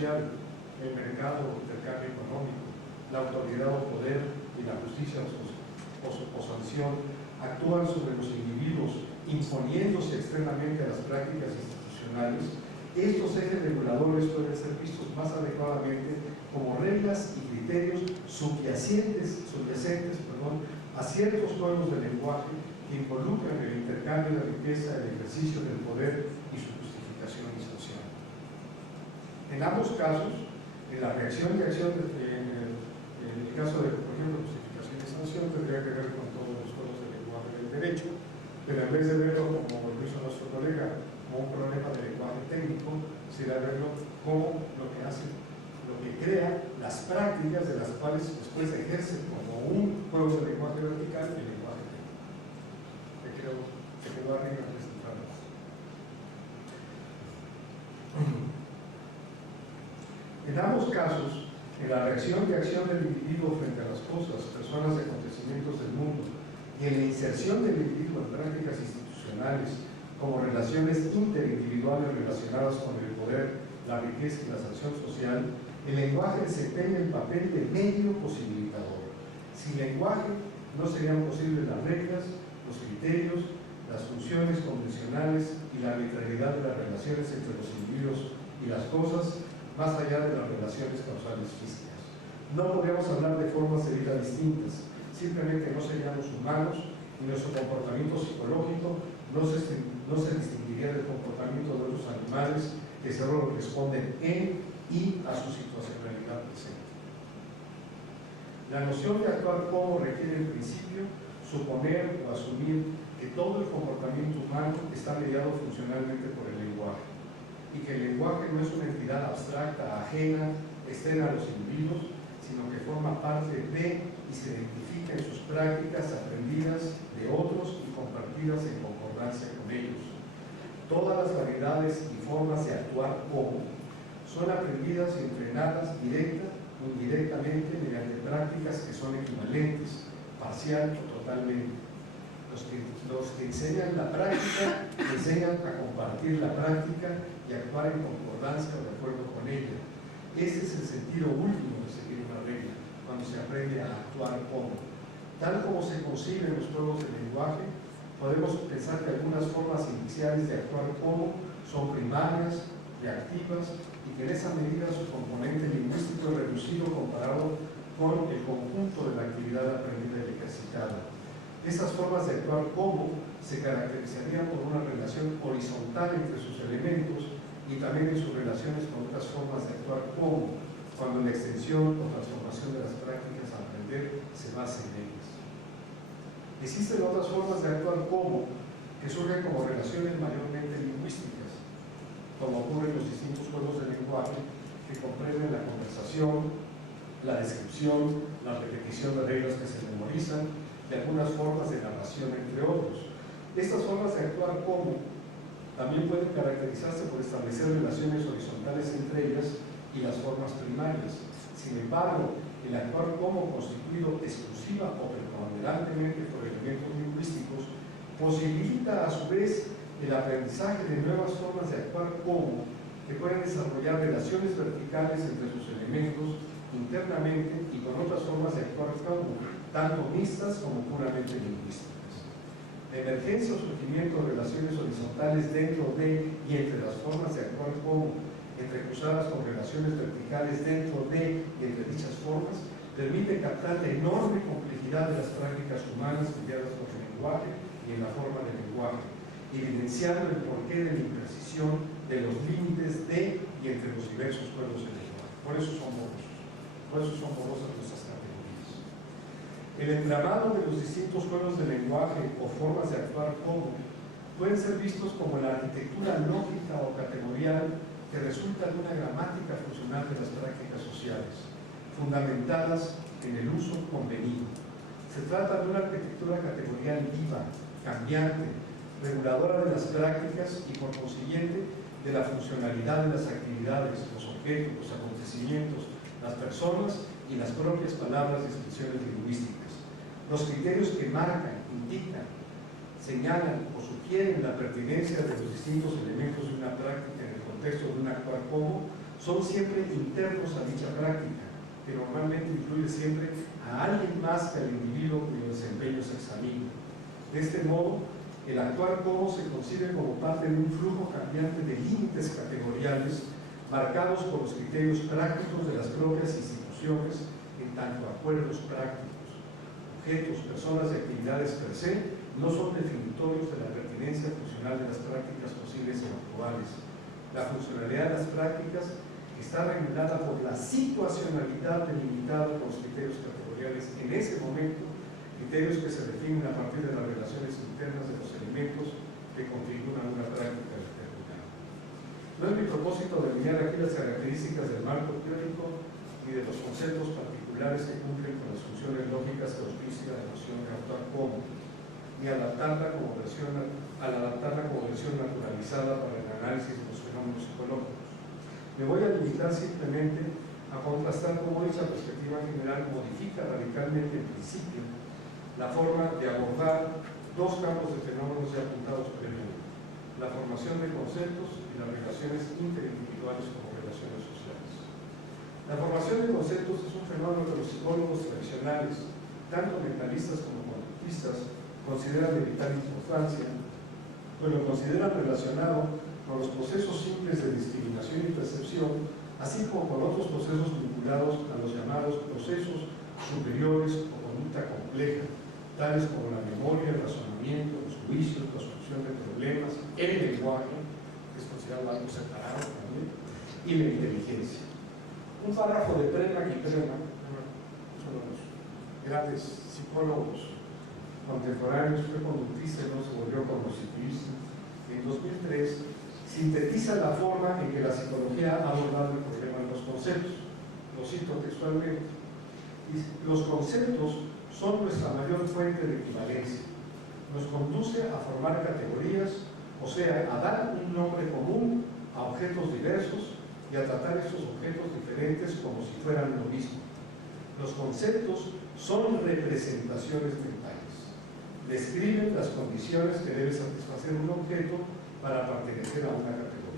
social, el mercado del cambio económico, la autoridad o poder y la justicia o sanción actúan sobre los individuos imponiéndose externamente a las prácticas institucionales, estos ejes reguladores pueden ser vistos más adecuadamente como reglas y criterios subyacentes a ciertos juegos de lenguaje que involucran el intercambio de riqueza, el ejercicio del poder y su justificación y sanción. En ambos casos, en la reacción y acción, en el caso de, por ejemplo, justificación y sanción, tendría que ver con todos los juegos de lenguaje del derecho, pero en vez de verlo, como lo hizo nuestro colega, como un problema de lenguaje técnico, será verlo como lo que hace, lo que crea las prácticas de las cuales después ejerce como un juego de lenguaje vertical el lenguaje técnico. Que creo que quedó arriba de este trabajo. En ambos casos, en la reacción y acción del individuo frente a las cosas, personas y acontecimientos del mundo, y en la inserción del individuo en prácticas institucionales, como relaciones interindividuales relacionadas con el poder, la riqueza y la sanción social, el lenguaje desempeña el papel de medio posibilitador. Sin lenguaje no serían posibles las reglas, los criterios, las funciones convencionales y la arbitrariedad de las relaciones entre los individuos y las cosas, más allá de las relaciones causales físicas. No podríamos hablar de formas de vida distintas, simplemente no seríamos humanos y nuestro comportamiento psicológico no se distinguiría del comportamiento de otros animales que solo responden en y a su situacionalidad presente. La noción de actuar como requiere en principio suponer o asumir que todo el comportamiento humano está mediado funcionalmente por el lenguaje y que el lenguaje no es una entidad abstracta, ajena, externa a los individuos, sino que forma parte de y se identifica en sus prácticas aprendidas de otros y compartidas en concordancia con ellos. Todas las variedades y formas de actuar como son aprendidas y entrenadas directa o indirectamente mediante prácticas que son equivalentes, parcial o totalmente. Los que enseñan la práctica enseñan a compartir la práctica y actuar en concordancia o de acuerdo con ella. Ese es el sentido último de seguir una regla, cuando se aprende a actuar como. Tal como se conciben los juegos de lenguaje, podemos pensar que algunas formas iniciales de actuar como son primarias, reactivas, y que en esa medida su componente lingüístico es reducido comparado con el conjunto de la actividad aprendida y ejercitada. Estas formas de actuar como se caracterizarían por una relación horizontal entre sus elementos y también en sus relaciones con otras formas de actuar como, cuando la extensión o transformación de las prácticas a aprender se basa en ellas. Existen otras formas de actuar como, que surgen como relaciones mayormente lingüísticas, como ocurre en los distintos juegos de lenguaje que comprenden la conversación, la descripción, la repetición de reglas que se memorizan, de algunas formas de narración, entre otros. Estas formas de actuar como también pueden caracterizarse por establecer relaciones horizontales entre ellas y las formas primarias. Sin embargo, el actuar como constituido exclusiva o preponderantemente por elementos lingüísticos posibilita a su vez el aprendizaje de nuevas formas de actuar como que pueden desarrollar relaciones verticales entre sus elementos internamente y con otras formas de actuar como, tanto mixtas como puramente lingüísticas. La emergencia o surgimiento de relaciones horizontales dentro de y entre las formas de actuar como, entrecruzadas con relaciones verticales dentro de y entre dichas formas, permite captar la enorme complejidad de las prácticas humanas mediadas por el lenguaje y en la forma del lenguaje, evidenciando el porqué de la imprecisión de los límites de y entre los diversos juegos de lenguaje. Por eso son borrosas nuestras categorías. El entramado de los distintos juegos de lenguaje o formas de actuar como pueden ser vistos como la arquitectura lógica o categorial que resulta de una gramática funcional de las prácticas sociales, fundamentadas en el uso convenido. Se trata de una arquitectura categorial viva, cambiante, reguladora de las prácticas y por consiguiente de la funcionalidad de las actividades, los objetos, los acontecimientos, las personas y las propias palabras y expresiones lingüísticas. Los criterios que marcan, indican, señalan o sugieren la pertinencia de los distintos elementos de una práctica en el contexto de un actuar como son siempre internos a dicha práctica, que normalmente incluye siempre a alguien más que al individuo cuyo desempeño se examina. De este modo, el actuar como se concibe como parte de un flujo cambiante de límites categoriales marcados por los criterios prácticos de las propias instituciones en tanto a acuerdos prácticos. Objetos, personas y actividades per se no son definitorios de la pertinencia funcional de las prácticas posibles y actuales. La funcionalidad de las prácticas está regulada por la situacionalidad delimitada por los criterios categoriales en ese momento, criterios que se definen a partir de las relaciones internas de los elementos que configuran una práctica determinada. No es mi propósito delinear aquí las características del marco teórico ni de los conceptos particulares que cumplen con las funciones lógicas que auspicia la noción de actuar como, ni adaptarla como versión naturalizada para el análisis de los fenómenos psicológicos. Me voy a limitar simplemente a contrastar cómo dicha perspectiva general modifica radicalmente en principio la forma de abordar dos campos de fenómenos ya apuntados previamente: la formación de conceptos y las relaciones interindividuales como relaciones sociales. La formación de conceptos es un fenómeno que los psicólogos tradicionales, tanto mentalistas como conductistas, consideran de vital importancia, pues lo consideran relacionado con los procesos simples de discriminación y percepción, así como con otros procesos vinculados a los llamados procesos superiores o conducta compleja, tales como la memoria, el razonamiento, los juicios, la solución de problemas, el lenguaje, que es considerado algo separado también, y la inteligencia. Un párrafo de Prema y Prema, uno de los grandes psicólogos contemporáneos, fue conductista y no se volvió conductivista. En 2003 sintetiza la forma en que la psicología ha abordado el problema de los conceptos. Lo cito textualmente: los conceptos son nuestra mayor fuente de equivalencia. Nos conduce a formar categorías, o sea, a dar un nombre común a objetos diversos y a tratar estos objetos diferentes como si fueran lo mismo. Los conceptos son representaciones mentales. Describen las condiciones que debe satisfacer un objeto para pertenecer a una categoría.